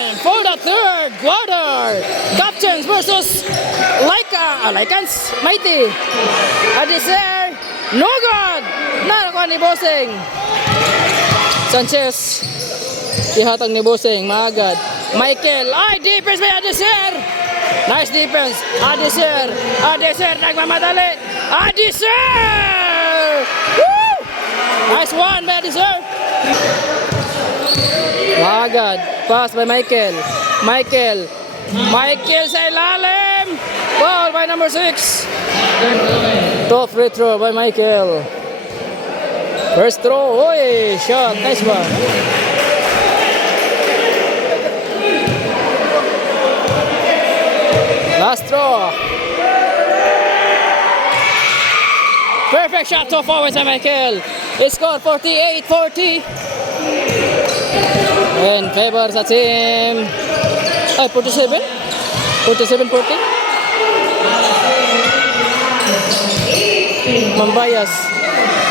time for the third quarter. Captains versus Lycans Mighty. Adiser, no good. Nakakuha ni Bossing. Sanchez. Ihatang ni Bossing, maagad. Michael, defense by Adiser. Nice defense. Adiser, nagmamadali. Adiser! Woo! Nice one by Adiser. Maagad. Pass by Michael sa ilalim. Ball by number 6. Top free throw by Michael. First throw. Oy, shot. Nice one. Last throw. Perfect shot so far by Michael. He scored 48-40. In favor sa team. 47? 47-40? Mambayas.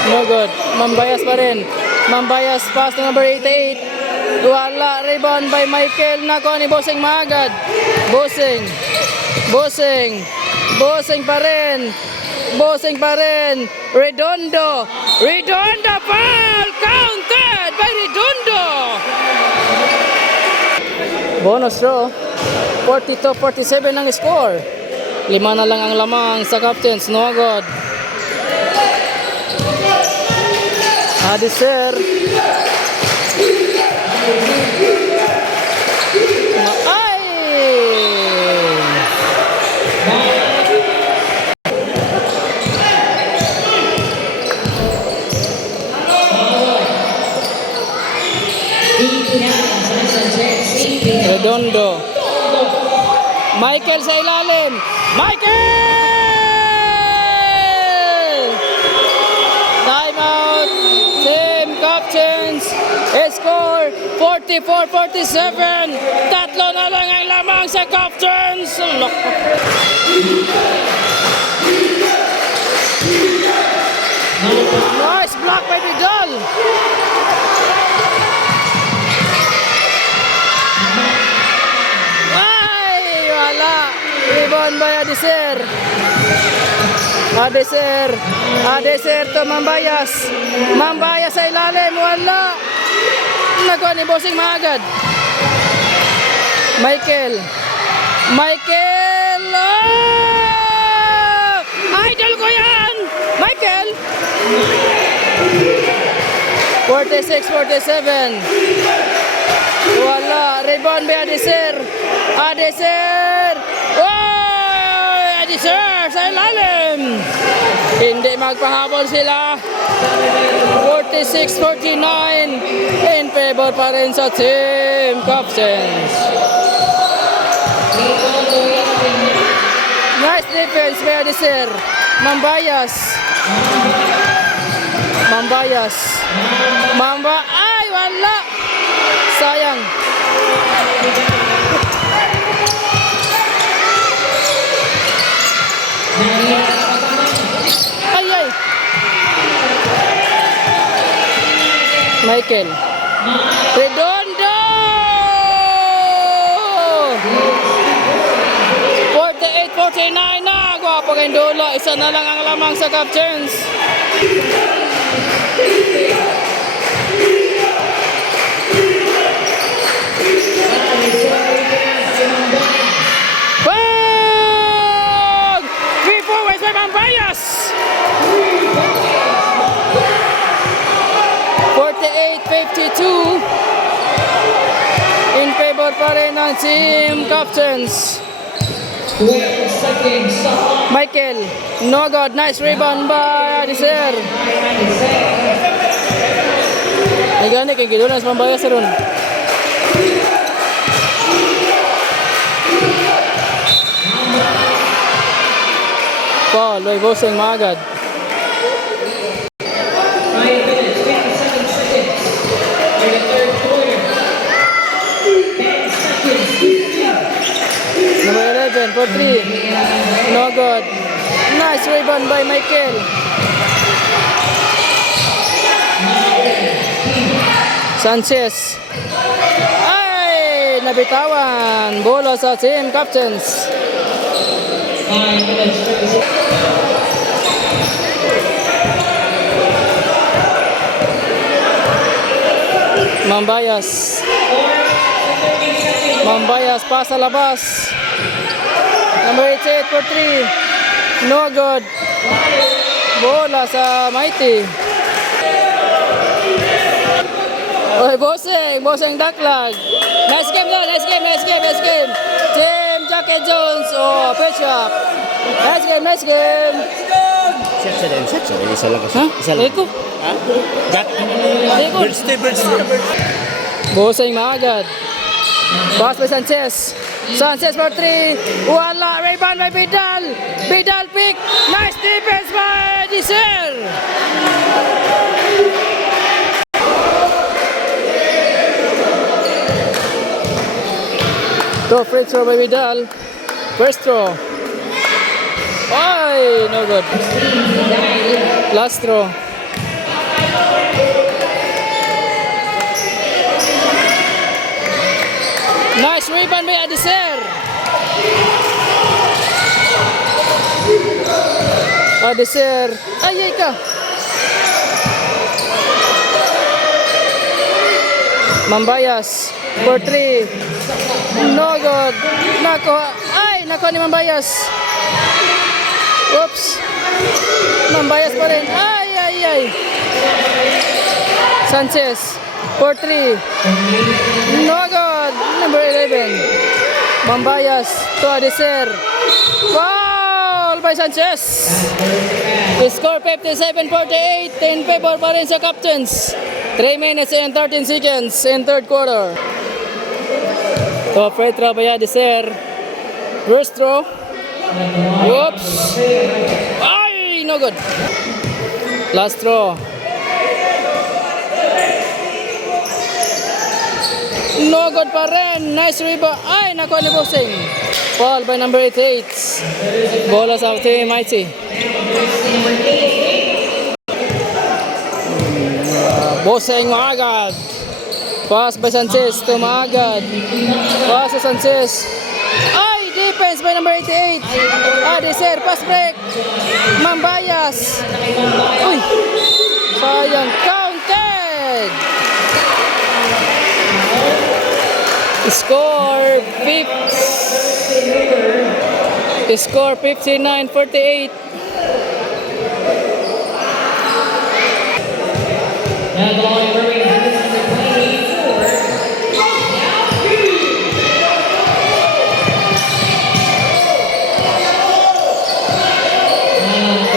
No good. Mambayas pa rin. Mambayas pass to number 88. Wala. Rebound by Michael. Nakuha ni Bossing maagad. Bossing pa rin. Redondo foul. Counted by Redondo. Bonus throw. 42-47 ang score. 5 na lang ang lamang sa Captains. No good. Adiser. Redondo. Michael sa ilalim. Time out. Team Captains. Score 44-47. Tatlo na lang ang lamang sa Captains. Nice block by Vidal. Rebound by Adiser to Mambayas sa ilalim, wala. Nagawa ni Bossing maagad. Michael, idol ko yan, Michael. 46-47. Wala. Rebound by Adiser. Adiser sa ilalim. Hindi magpahabol sila. 46-49 in favor pa rin sa Team Captains. Nice defense by Adiser. Mambayas. Ay, wala. Sayang. Ay. Michael. Redondo. 48-49 na. Gwapo kayong dulo. Isa na lang ang lamang sa Captains. Mambayas. 48-52 in favor pa rin ng Team Captains. Michael, no good. Nice rebound by Adiser. Ay gani kay gidunas Mambayas ron. Paul, by Bossing maagad. Number 11 for 3. No good. Nice rebound by Michael. Sanchez. Ay! Ay, nabitawan. Bola sa team captains. Mambayas. Mambayas pasa labas. Number 88 for 3. No good. Bola sa Mighty. Oy, Boseng Daklag. Nice game na, nice game. Team Jacket Jones. Oh, pitch up. Nice game. Set. Isa lang kasi. Ha? Isa lang. Eko. Ha? Gat. Eko. Birds. Boseng maagad. Pass by Sanchez. Sanchez for 3. Wala. Rebound by Vidal. Vidal pick. Nice defense by Dicer. To free throw by Vidal. First throw. Ay, no good. Last throw. Nice rebound by Adiser. Adiser. Ay, ka. Mambayas. For 3. No good. Nakuha ni Mambayas. Oops. Mambayas pa rin. Ay. Sanchez. For 3. No good. Number 11. Mambayas to Adiser. Foul by Sanchez. The score 57-48 in favor pa rin sa captains. 3 minutes and 13 seconds in third quarter. To free throw by Adiser. First throw. Whoops. Ay, no good. Last throw. No good pa rin. Nice rebound. Ay, nakuha ni Boseng. Foul by number 88. Bola sa team Mighty. Boseng maagad. Pass by Sanchez to maagad. Pass sa Sanchez. Ay, defense by number 88. Adiser, pass break. Mambayas. Uy. Sayang. Counted. Score 59-48.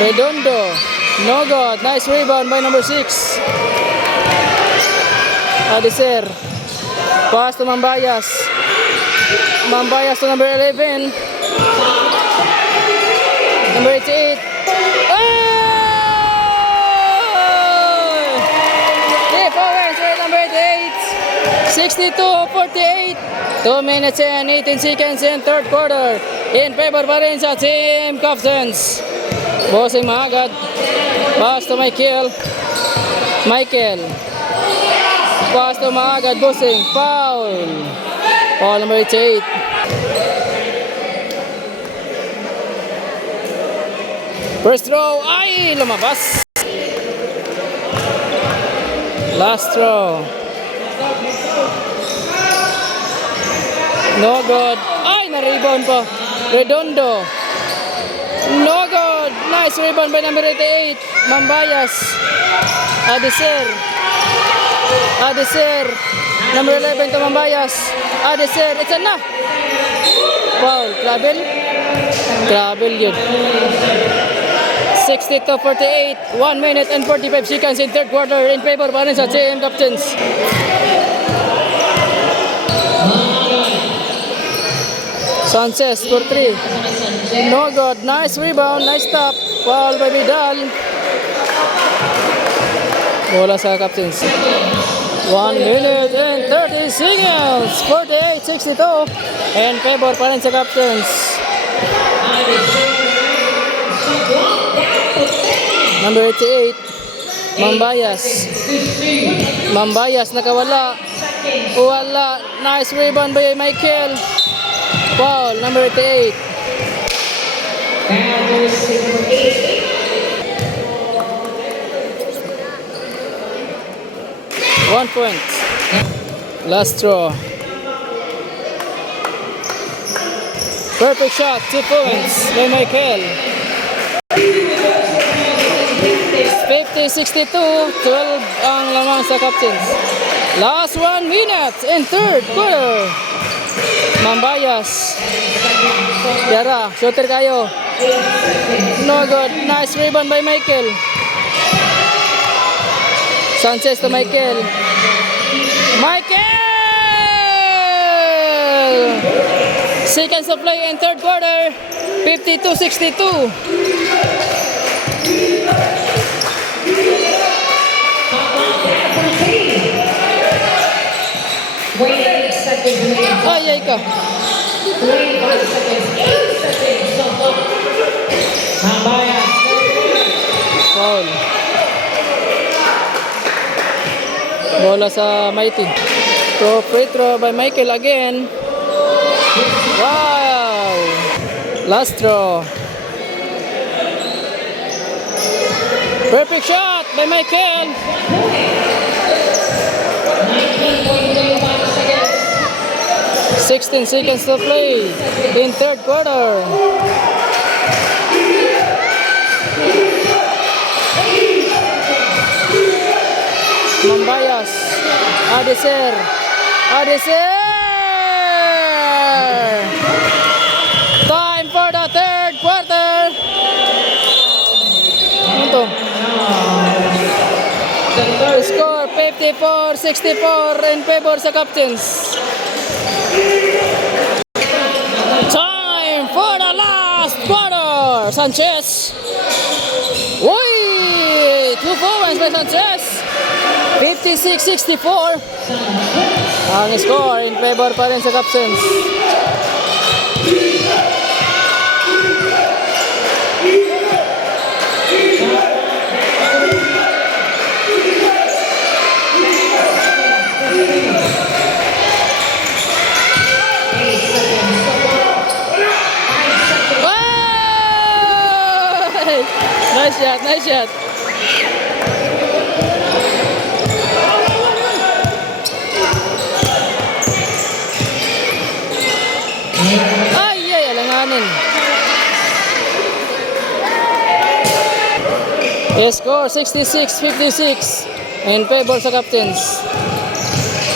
Redondo. No good. Nice rebound by number 6. Adiser. Pass to Mambayas. Mambayas to number 11. Number 88. Tip Owens with number 88. 62-48. 2 minutes and 18 seconds in third quarter. In favor pa rin sa team captains. Boseng maagad. Pass to Michael. Pass to maagad. Boseng. Foul. Foul number 88. First throw. Ay! Lumabas. Last throw. No good. Ay! Na-rebound pa. Redondo. No good. Nice rebound by number 88. Mambayas. Adiser. Number 11 to Mambayas. Adiser. It's enough. Foul. Travel yun. 60-48. 1 minute and 45 seconds in third quarter in favor pa rin sa team captains. Sanchez for 3. No good. Nice rebound. Nice stop. Foul by Vidal. Bola sa captains. 1 minute and 30 seconds. 48-62. In favor pa rin sa captains. Number 88. Mambayas nakawala. Wala. Nice rebound by Michael. Foul, number 88. Now verse number 8. 1 point. Last draw. Perfect shot, 2 points by Michael. 50-62, 12 ang lamang sa captains. Last 1 minute in third quarter. Mambayas. Yara, shooter kayo. No good. Nice rebound by Michael. Sanchez to Michael. Michael! Seconds of play in third quarter. 52-62. Ay, ay ka. 25 seconds. 8 seconds. Stop clock. Mambayas. Foul. Bola sa Mighty. So, free throw by Michael again. Wow! Last throw. Perfect shot by Michael. 16 seconds to play in third quarter. Mambayas. Adeser. Time for the third quarter. Ano to? Score 54-64 in favor sa captains. Time for the last quarter. Sanchez. Uy! 2 points by Sanchez. 56-64. Ang score in favor pa rin sa captains. Nice shot. Ay, alanganin. Score 66-56 in favor sa captains.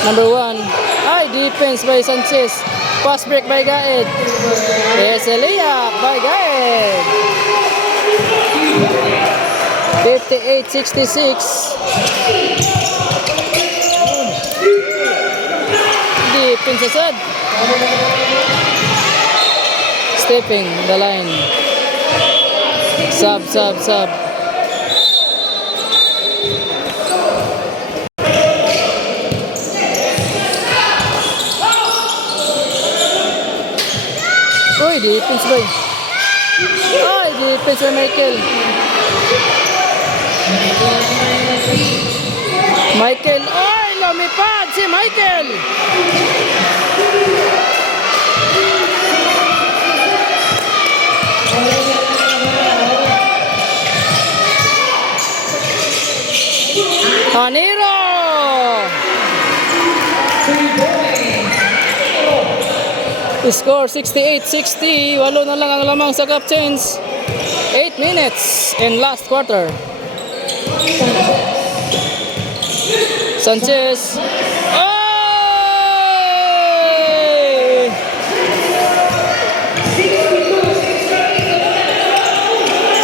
Number 1. Ay, defense by Sanchez. Pass break by Gaed. Elia by Gaed. 58-66. Defense asad. Stepping the line. Sub. Uy, defense boy. Ay, defense by Michael. Ay, lumipad si Michael. Haniro. Score 68-60. 8 na lang ang lamang sa captains. 8 minutes in last quarter. Sanchez. Oy!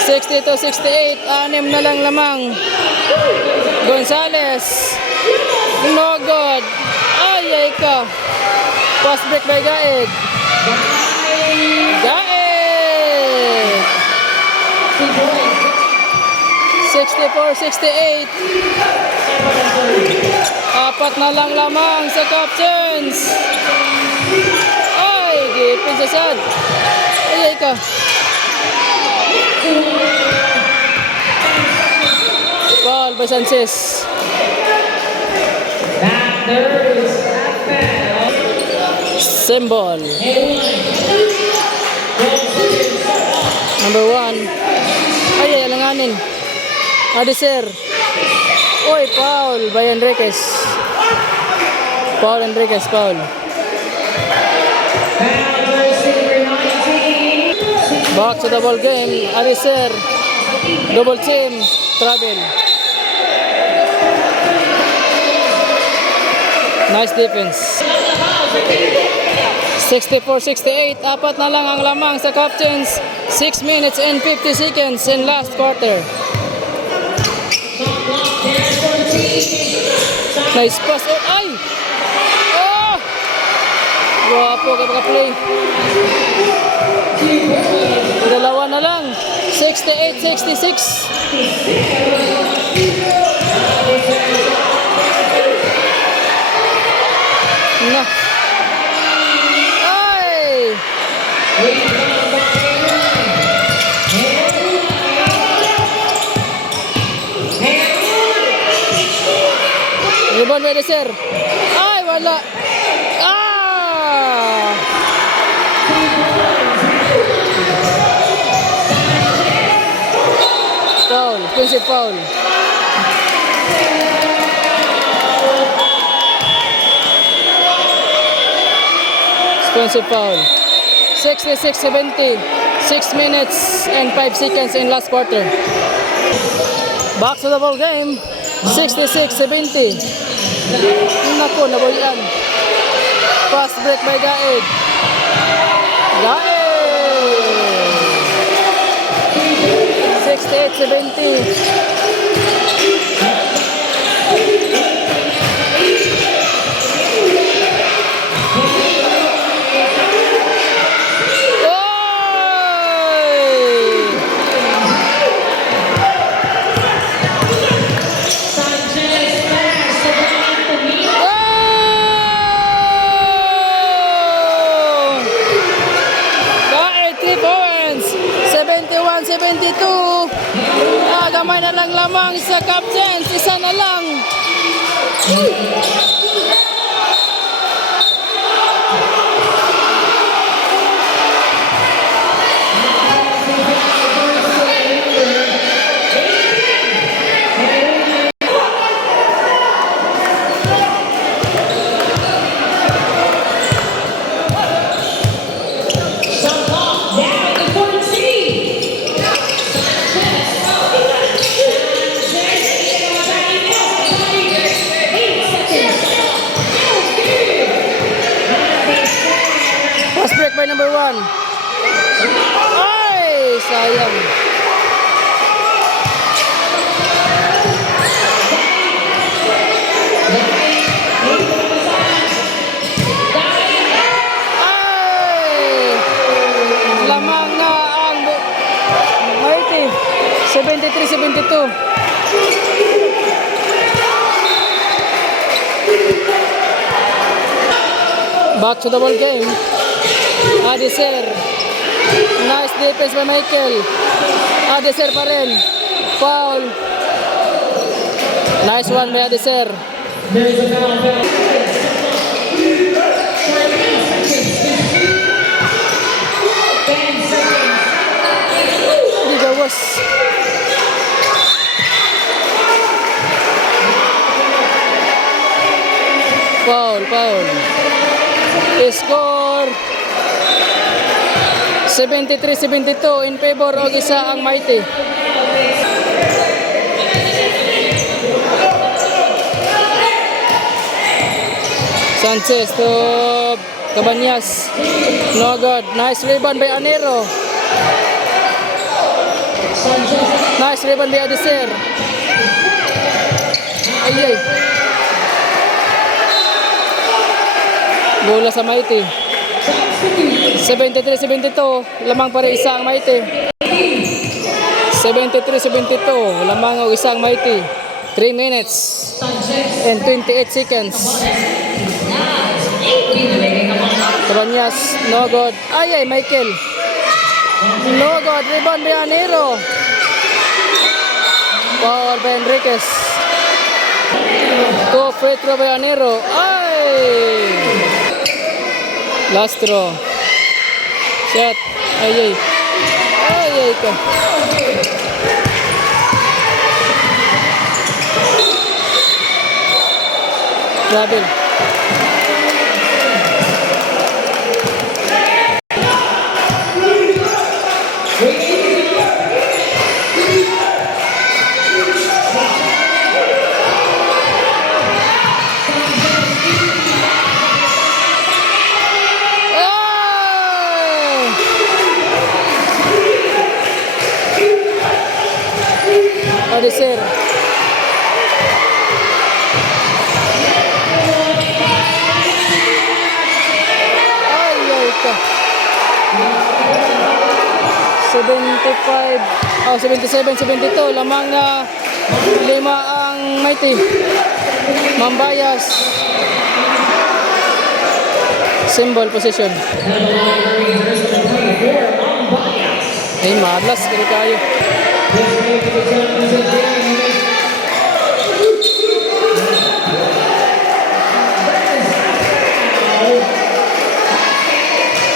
62-68. 6 na lang lamang. Gonzales. No good. Ay ka. Pass break by Gaed. 64-68. 4 na lang lamang sa captains. Ay, defense asad. Ay ka. Foul by Sanchez. Back There is that foul. Symbol. And 1. Number 1. Ay, alanganin. Adeser. Oy, foul by Enriquez. Foul Enriquez, foul. Foul jersey number 19. Back to the ball game. Adeser. Double team. Travel. Nice defense. 64-68. Apat na lang ang lamang sa Captains. 6 minutes and 50 seconds in last quarter. Nice pass. Oh, ay! Oh! Guwapo kapag play. Dalawa na lang. 68-66. Na. Ay! Rebound by Adeser. Ay, wala. Ah! Foul. Offensive foul. Offensive foul. 66-70. 6 minutes and 5 seconds in last quarter. Back to the ball game. 66-70. Naku, nabuyan. Fast break by Gaed. Gaed! 68-70. Points, 71-72. Gamay na lang lamang sa Captains. Isa na lang. Fast break by number 1. Ay, sayang. Ay, lamang na ang Mighty. 73-72. Back to the ball game. Adeser. Nice defense by Michael. Adeser pa rin. Foul. Nice one by Adeser. There's a foul. Hindi gawas. Foul. Score 73-72 in favor og isa ang Mighty. Sanchez to Cabanyas. No good. Nice rebound by Anero. Nice rebound by Adeser. Ay. Bola sa Mighty. 73-72. Lamang pa rin isa ang Mighty. 73-72. Lamang o isa ang Mighty. 3 minutes and 28 seconds. Cabanyas, no good. Ay, Michael. No good. Rebound by Anero. Foul by Enriquez. 2 free throw by Anero. Ay! Last throw. Shot. Ay, ay. Ay, ay ka. Travel. Ay! Adisir. Ay, ay ka. 77, 72. Lamang na 5 ang Mighty. Mambayas. Symbol position. Ay, malas. Kaya kayo.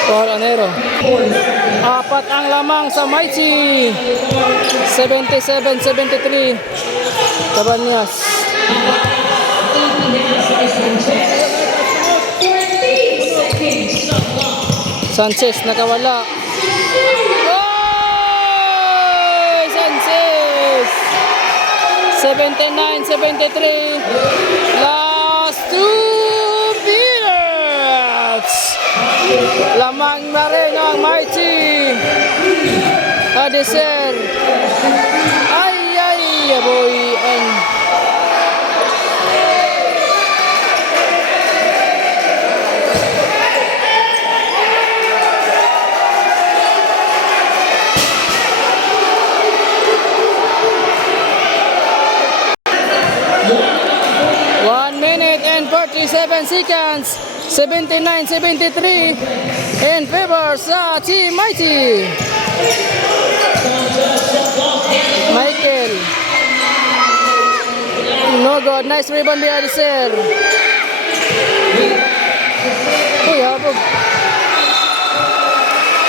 Paul Anero. 4 ang lamang sa Mighty. 77-73. Cabanyas. Sanchez nakawala. Oh! Sanchez. 79-73. Last 2 minutes. Lamang na rin ang Mighty. Adisir. Ay, ay, aboy. And 47 seconds, 79-73 in favor sa Team Mighty. Michael. No good. Nice rebound by Adisir. Uy, habog.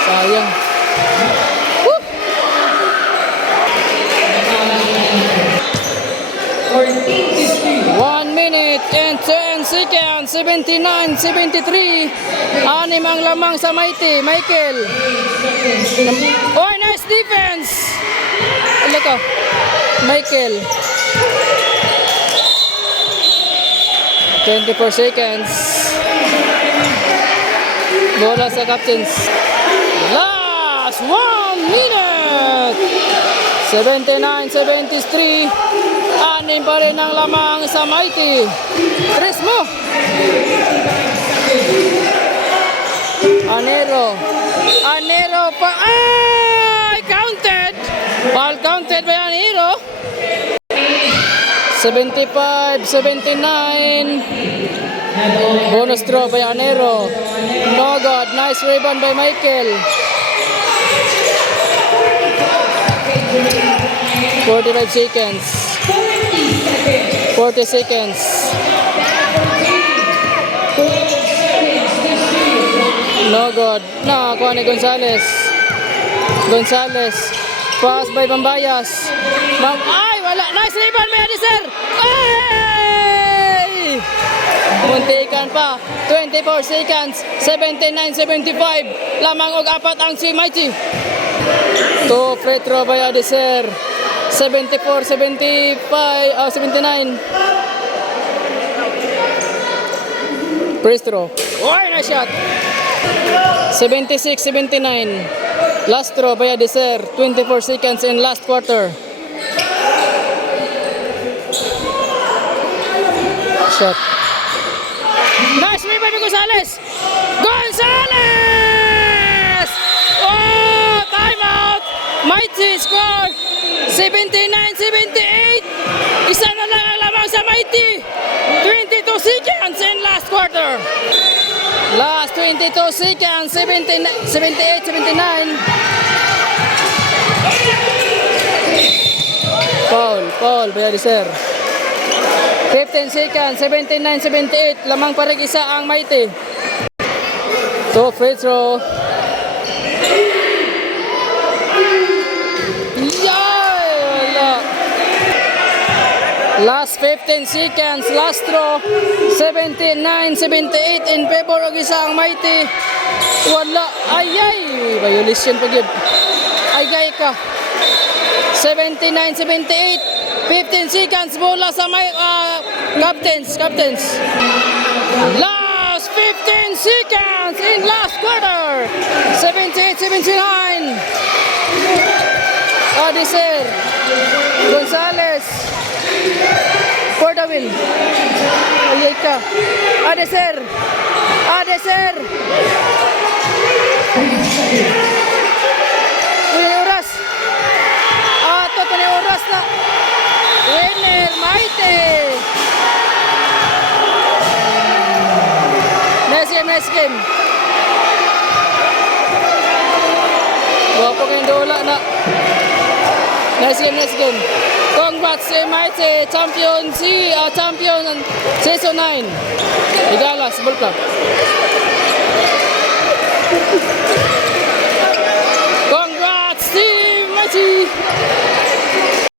Sayang. Woo! 1 minute and 10 seconds, 79-73. Anim ang lamang sa Mighty. Michael. Oh, nice defense. Ano ko? Michael. 24 seconds. Bola sa captains. Last 1 minute. 79-73. Anim pa rin ang lamang sa Mighty. Tres mo. Anero. Anero pa. Ay! Counted. Ball counted by Anero. 75-79. Bonus throw by Anero. No good. Nice rebound by Michael. 45 seconds. 40 seconds. No good. Nakakuha ni Gonzales. Gonzales. Pass by Bambayas. Ay! Wala. Nice rebound by Adisir. Ay! Muntikan pa. 24 seconds. 79-75. Lamang og apat ang si Mighty. 2 free throw by Adisir. 79. Free throw. Oh, nice shot. 76-79. Last throw by Adisir. 24 seconds in last quarter. Shot. Nice rebound by Gonzales. Gonzales! Oh, timeout. Mighty score 79-78. Isa na lang ang lamang sa Mighty. 22 seconds in last quarter. Last 22 seconds, 78-79. Foul by Adisir. 15 seconds, 79-78. Lamang pa rin isa ang Mighty. So, free throw. Yay! Wala. Last 15 seconds, last throw. 79-78 in favor of isa ang Mighty. Wala. Ay! Violation pa yun. Ay, gay ka. 79-78. 15 seconds bola sa may captains. Last 15 seconds in last quarter. 78-79. Adisir Gonzalez for the win. Ayay ka. Adisir. Uy, oras. Ito na oras na. Winner, Mighty! Next game. Wapo kayong dola na. Next game. Congrats, Mighty, champion season 9. Igalas, Bull Club.